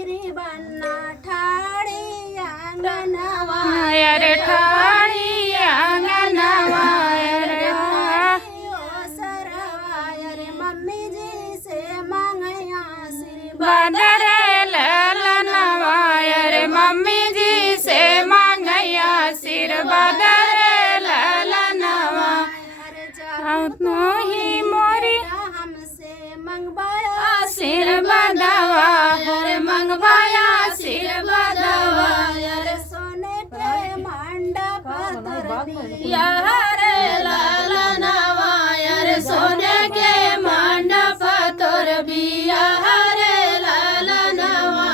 पहिरी बन्ना ठाड़ी आंगनवा अरे ठाड़ी आंगनवा मम्मी जी से मांगे आशीर्वाद बदरे ललनवा अरे मम्मी जी से मांगे आशीर्वाद रे ललनवा तो ही मोरी हमसे मंगवाया आशीर्वादवा अरे मंगवाया आशीर्वादवा अरे सोने के मंडप तर दिया रे ललनवा अरे सोने के मंडप तोर बिया रे ललनवा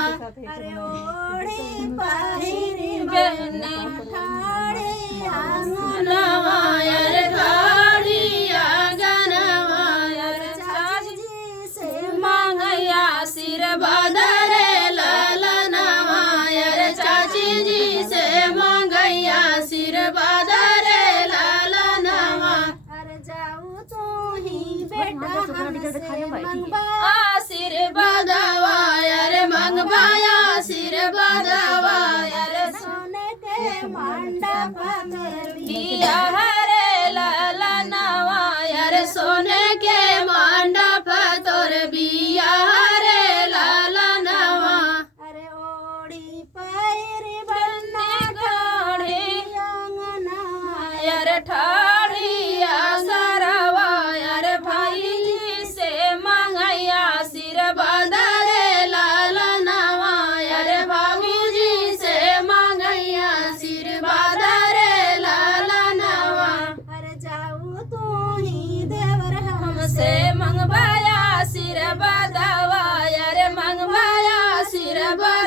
अरे ओढ़ी पहिरी बन्ना ठाड़ी आंगनवा अरे ठाड़ी आंगनवा अरे जी से मांगे आशीर्वाद रे ललनवा अरे चाची जी से मांगे आशीर्वाद रे ललनवा अरे जाऊ तू ही बेटा हमसे मंगवा आशीर्वादवा अरे मंगवाया आशीर्वादवा अरे सोने के मंडप कर दिया रे ललनवा अरे सोने के मंडप तोर बिया रे ललनवा अरे ओढ़ी पहिरी बन्ना गाड़ी आंगनवा अरे ठाड़ी आसरवा अरे भाई जी से मांगया आशीर्वाद रे ललनवा अरे भाभी जी से मांगया आशीर्वाद रे ललनवा अरे जाऊ तू ही देवर हमसे मंगवाया आशीर्वादवा अरे मंगवाया आशीर्वाद